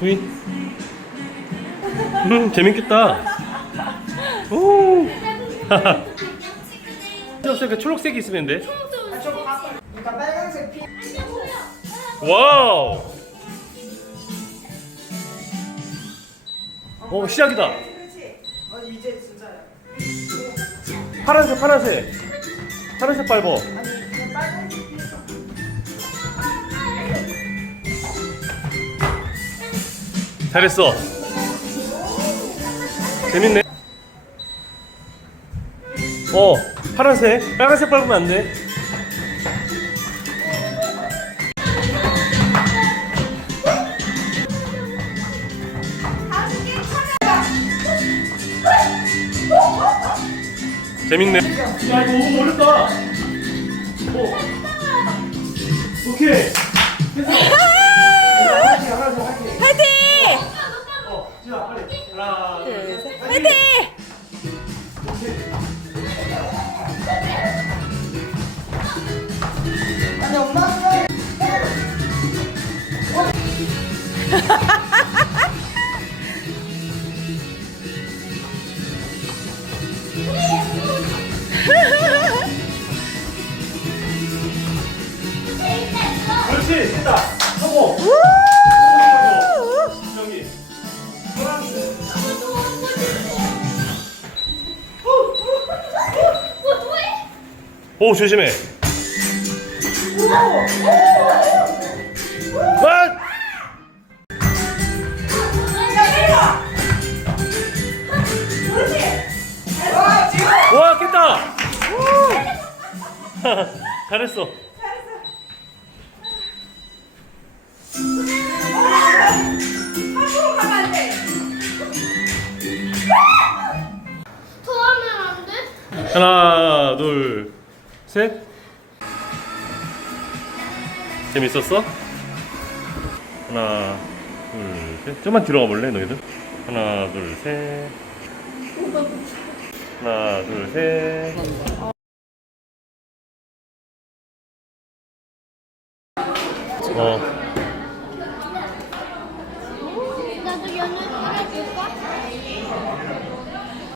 후이. 음, 재밌겠다. 오. 초록색, 초록색이 있으면 돼. 와우. 오, 시작이다. 어 진짜야. 파란색, 파란색. 파란색 밟어. 잘했어. 재밌네. 어, 파란색. 빨간색 밟으면 안 돼. 재밌네. 야, 이거 너무 어렵다. 오. 오케이. 그렇지, 됐다. 성공. 저기. 오, 조심해. 와, 깼다. 잘했어. 하면 안 돼? 하나, 둘, 셋. 재밌었어? 하나, 둘, 셋. 좀만 뒤로 가볼래, 너희들? 하나, 둘, 셋. 하나, 둘, 셋. 어. 어. 나도 연을 뿌려줄까?